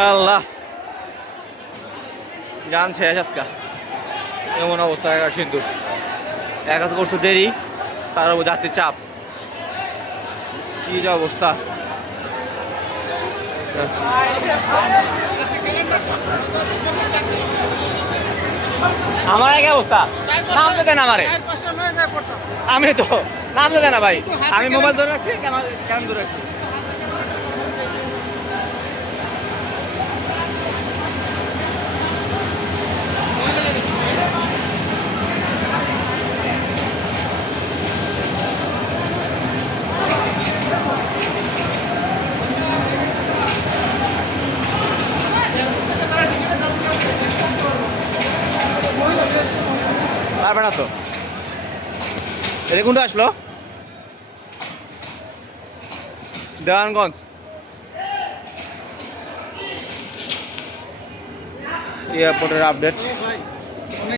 আল্লাহ গান শেষ আজকা। এমন অবস্থা, একা সিদ্ধুর একা তো করছে দেরি, তার উপর যাত্রী চাপ। কি যে অবস্থা। আমার এক অবস্থা? নাম দেন আমারে? আমি তো নাম দেন না ভাই? আমি মোবাইল ধরে রাখছি কেমন ধরে রাখছি। পারবে না তো। এটা কোনটা আসলো। দেওয়ানগঞ্জ। এয়ারপোর্টের আপডেট